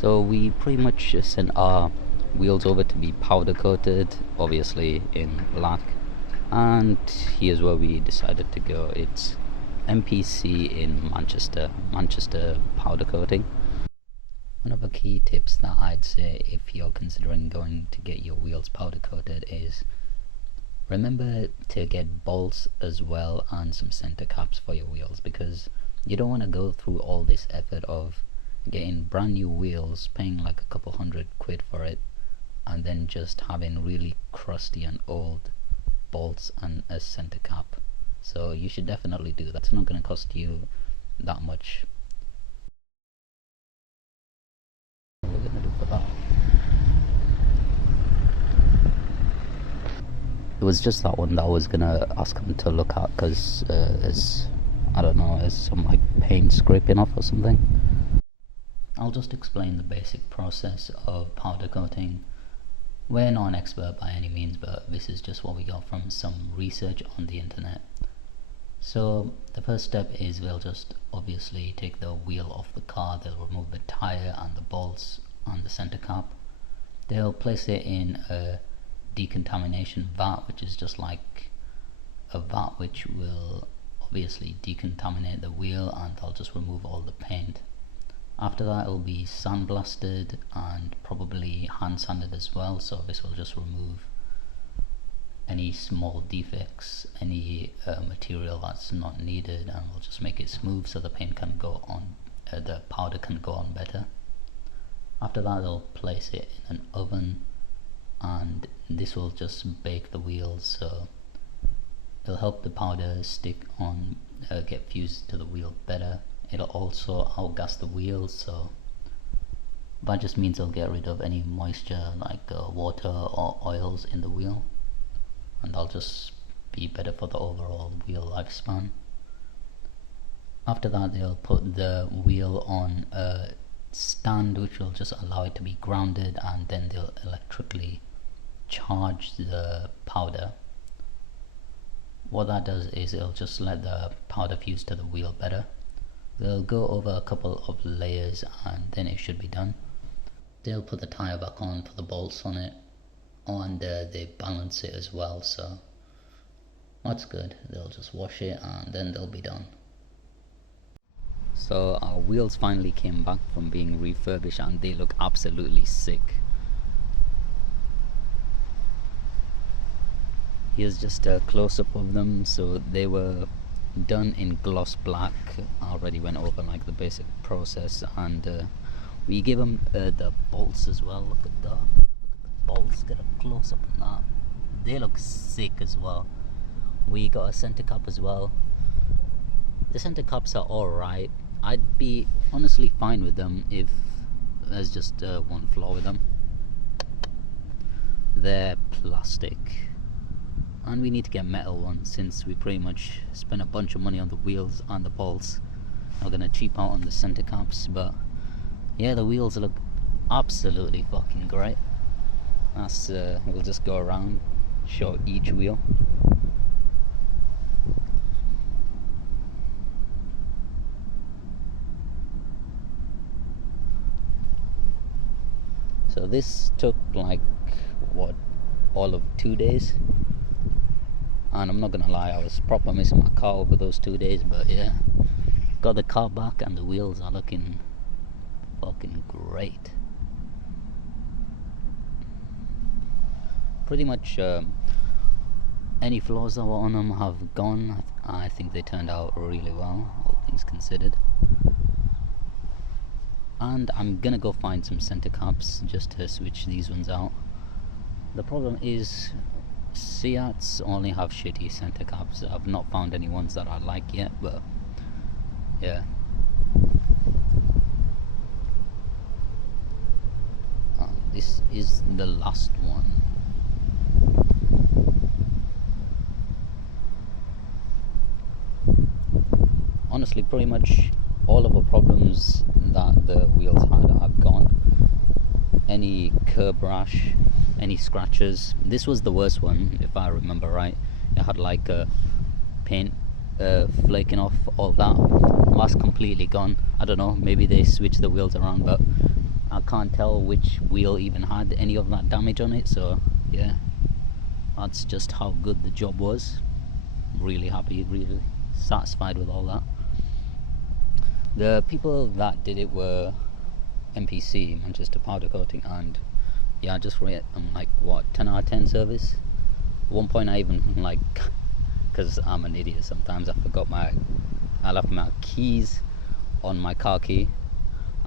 So we pretty much sent our wheels over to be powder coated, obviously in black. And here's where we decided to go. It's MPC in Manchester powder coating. One of the key tips that I'd say if you're considering going to get your wheels powder coated is remember to get bolts as well and some center caps for your wheels, because you don't want to go through all this effort of getting brand new wheels, paying like a couple £100 for it, and then just having really crusty and old bolts and a center cap. So you should definitely do that. It's not going to cost you that much. What we're going to do for that. It was just that one that I was going to ask them to look at, because there's, I don't know, there's some like paint scraping off or something. I'll just explain the basic process of powder coating. We're not an expert by any means, but this is just what we got from some research on the internet. So the first step is they'll just obviously take the wheel off the car, they'll remove the tire and the bolts and the center cap. They'll place it in a decontamination vat, which is just like a vat which will obviously decontaminate the wheel, and they'll just remove all the paint. After that it'll be sandblasted and probably hand sanded as well, so this will just remove any small defects, any material that's not needed, and will just make it smooth so the paint can go on, the powder can go on better. After that they'll place it in an oven, and this will just bake the wheels, so it'll help the powder stick on, get fused to the wheel better. It'll also outgas the wheels, so that just means it'll get rid of any moisture like water or oils in the wheel, and that'll just be better for the overall wheel lifespan. After that they'll put the wheel on a stand which will just allow it to be grounded, and then they'll electrically charge the powder. What that does is it'll just let the powder fuse to the wheel better. They'll go over a couple of layers and then it should be done. They'll put the tire back on, put the bolts on it, and they balance it as well, so that's good. They'll just wash it and then they'll be done. So our wheels finally came back from being refurbished and they look absolutely sick. Here's just a close-up of them. So they were done in gloss black. I already went over like the basic process, and we give them the bolts as well. Look at the bolts, get a close-up on that. They look sick as well. We got a center cap as well. The center caps are alright. I'd be honestly fine with them if there's just one flaw with them. They're plastic, and we need to get metal ones since we pretty much spent a bunch of money on the wheels and the bolts. We're gonna cheap out on the center caps, but yeah, the wheels look absolutely fucking great. That's we'll just go around, show each wheel. So this took like what, all of 2 days, and I'm not gonna lie, I was proper missing my car over those 2 days, but yeah, got the car back and the wheels are looking fucking great. Pretty much any flaws that were on them have gone. I think they turned out really well, all things considered. And I'm gonna go find some center caps just to switch these ones out. The problem is Seats only have shitty center caps. I've not found any ones that I like yet, but yeah. This is the last one. Honestly, pretty much all of the problems that the wheels had have gone. Any curb rash, any scratches. This was the worst one, if I remember right. It had like paint flaking off, all that. That's completely gone. I don't know, maybe they switched the wheels around, but I can't tell which wheel even had any of that damage on it, so yeah, that's just how good the job was. Really happy, really satisfied with all that. The people that did it were MPC, Manchester Powder Coating, and yeah, I just rate them like, what, 10 out of 10 service. At one point I even, like, because I'm an idiot sometimes, I left my keys on my car key,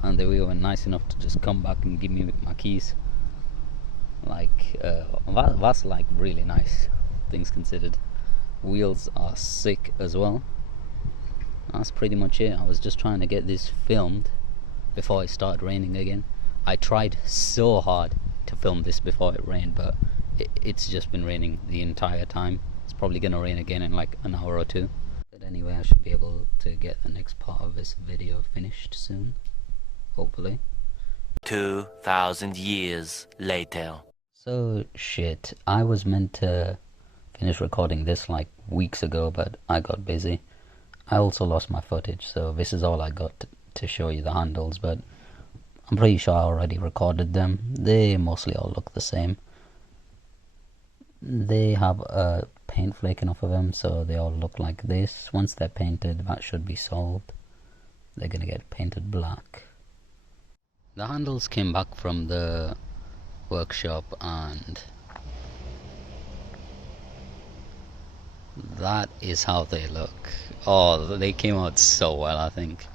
and they were nice enough to just come back and give me my keys. Like, that's like really nice, things considered. Wheels are sick as well. That's pretty much it. I was just trying to get this filmed before it started raining again. I tried so hard to film this before it rained, but it's just been raining the entire time. It's probably gonna rain again in like an hour or two. But anyway, I should be able to get the next part of this video finished soon, hopefully. 2,000 years later. So shit, I was meant to finish recording this like weeks ago, but I got busy. I also lost my footage, so this is all I got to show you the handles, but I'm pretty sure I already recorded them. They mostly all look the same. They have a paint flaking off of them, so they all look like this. Once they're painted, that should be solved. They're gonna get painted black. The handles came back from the workshop, and that is how they look. Oh, they came out so well, I think.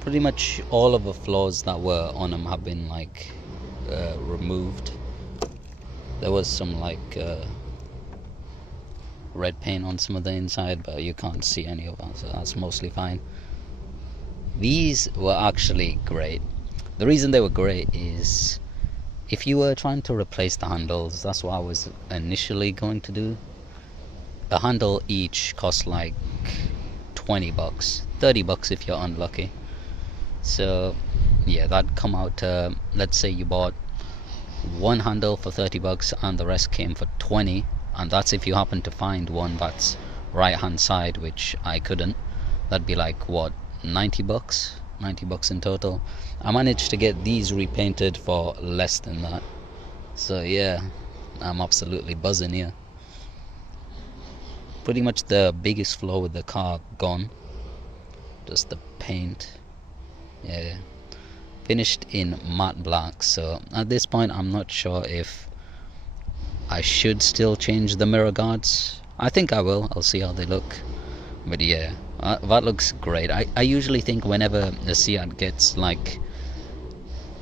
Pretty much all of the flaws that were on them have been like removed. There was some like red paint on some of the inside, but you can't see any of that, so that's mostly fine. These were actually great. The reason they were great is if you were trying to replace the handles, that's what I was initially going to do. The handle each cost like 20 bucks, 30 bucks if you're unlucky. So yeah, that'd come out to, let's say you bought one handle for 30 bucks and the rest came for 20, and that's if you happen to find one that's right hand side, which I couldn't. That'd be like, what, 90 bucks? 90 bucks in total. I managed to get these repainted for less than that. So yeah, I'm absolutely buzzing here. Pretty much the biggest flaw with the car gone. Just the paint. Yeah. Finished in matte black, so at this point I'm not sure if I should still change the mirror guards. I think I will. I'll see how they look. But yeah, that looks great. I usually think whenever the Seat gets like,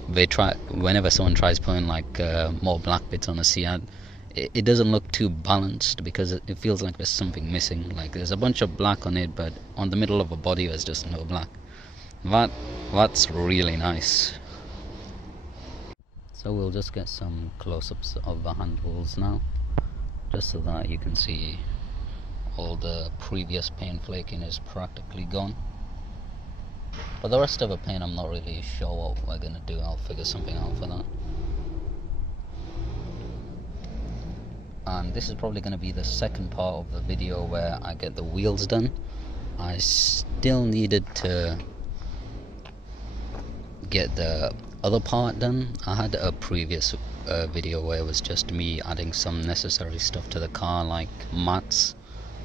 whenever someone tries putting like more black bits on a Seat, it doesn't look too balanced, because it feels like there's something missing. Like there's a bunch of black on it, but on the middle of a body there's just no black. That's really nice. So we'll just get some close-ups of the handles now, just so that you can see all the previous paint flaking is practically gone. For the rest of the paint, I'm not really sure what we're gonna do. I'll figure something out for that. And this is probably gonna be the second part of the video where I get the wheels done. I still needed to get the other part done. I had a previous video where it was just me adding some necessary stuff to the car, like mats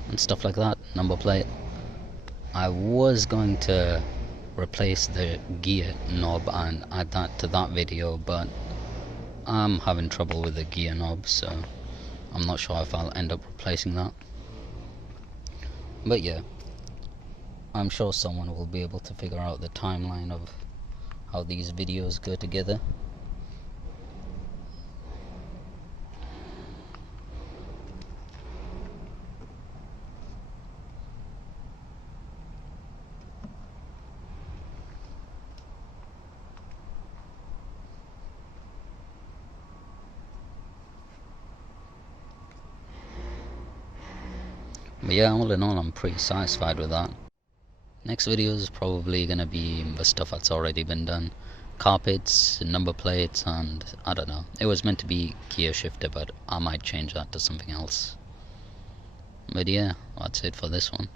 and stuff like that, number plate. I was going to replace the gear knob and add that to that video, but I'm having trouble with the gear knob, so I'm not sure if I'll end up replacing that. But yeah, I'm sure someone will be able to figure out the timeline of how these videos go together. But yeah, all in all, I'm pretty satisfied with that. Next video is probably gonna be the stuff that's already been done. Carpets, number plates, and I don't know. It was meant to be gear shifter, but I might change that to something else. But yeah, that's it for this one.